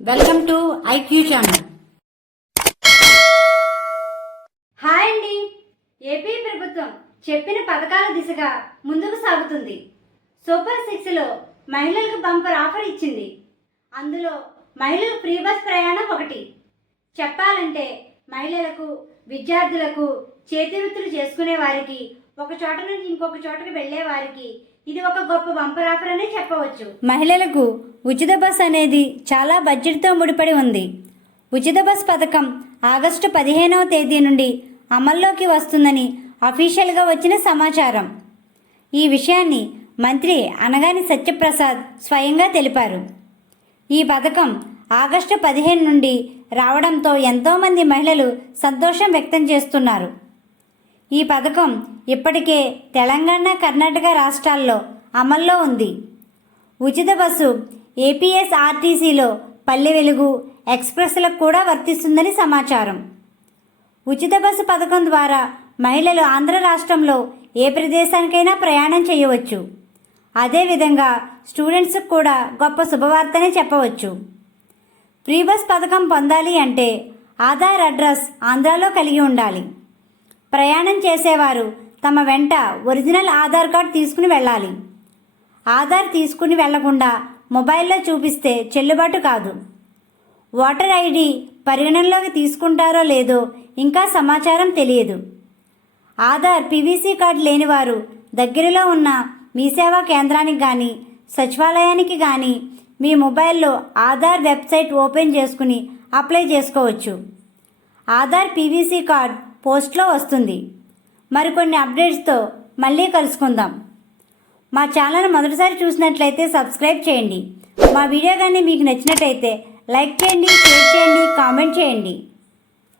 Welcome to IQ channel. Hi అండి. AP ప్రభుత్వం చెప్పిన పథకాల దిశగా ముందుకు సాగుతుంది. సూపర్ 6లో మహిళలకు బంపర్ ఆఫర్ ఇచ్చింది. అందులో మహిళలకు ఫ్రీ బస్ ప్రయాణం ఒకటి. చెప్పాలంటే మహిళలకు, విద్యార్థులకు, చేతి వృత్తులు చేసుకునే వారికి, ఒక చోట నుంచి ఇంకొక చోటకి వెళ్ళే వారికి ఇది ఒక గొప్ప బంపర్ ఆఫర్ అనే చెప్పవచ్చు. మహిళలకు ఉచిత బస్ అనేది చాలా బడ్జెట్తో ముడిపడి ఉంది. ఉచిత బస్ పథకం ఆగస్టు 15వ తేదీ నుండి అమల్లోకి వస్తుందని అఫీషియల్గా వచ్చిన సమాచారం. ఈ విషయాన్ని మంత్రి అనగాని సత్యప్రసాద్ స్వయంగా తెలిపారు. ఈ పథకం ఆగస్టు 15 నుండి రావడంతో ఎంతోమంది మహిళలు సంతోషం వ్యక్తం చేస్తున్నారు. ఈ పథకం ఇప్పటికే తెలంగాణ, కర్ణాటక రాష్ట్రాల్లో అమల్లో ఉంది. ఉచిత బస్సు ఏపీఎస్ఆర్టీసీలో పల్లె వెలుగు, ఎక్స్ప్రెస్లకు కూడా వర్తిస్తుందని సమాచారం. ఉచిత బస్సు పథకం ద్వారా మహిళలు ఆంధ్ర రాష్ట్రంలో ఏ ప్రదేశానికైనా ప్రయాణం చేయవచ్చు. అదేవిధంగా స్టూడెంట్స్కి కూడా గొప్ప శుభవార్తనే చెప్పవచ్చు. ఫ్రీ బస్ పథకం పొందాలి అంటే ఆధార్ అడ్రస్ ఆంధ్రాలో కలిగి ఉండాలి. ప్రయాణం చేసేవారు తమ వెంట ఒరిజినల్ ఆధార్ కార్డు తీసుకుని వెళ్ళాలి. ఆధార్ తీసుకుని వెళ్లకుండా మొబైల్లో చూపిస్తే చెల్లుబాటు కాదు. ఓటర్ ఐడి పరిగణనలోకి తీసుకుంటారో లేదో ఇంకా సమాచారం తెలియదు. ఆధార్ పీవీసీ కార్డు లేనివారు దగ్గరలో ఉన్న మీ సేవా కేంద్రానికి కానీ, సచివాలయానికి కానీ మీ మొబైల్లో ఆధార్ వెబ్సైట్ ఓపెన్ చేసుకుని అప్లై చేసుకోవచ్చు. ఆధార్ పీవీసీ కార్డ్ పోస్ట్లో వస్తుంది. మరికొన్ని అప్డేట్స్తో మళ్ళీ కలుసుకుందాం. మా ఛానల్ మొదటిసారి చూసినట్లయితే సబ్స్క్రైబ్ చేయండి. మా వీడియో కానీ మీకు నచ్చినట్లయితే లైక్ చేయండి, షేర్ చేయండి, కామెంట్ చేయండి.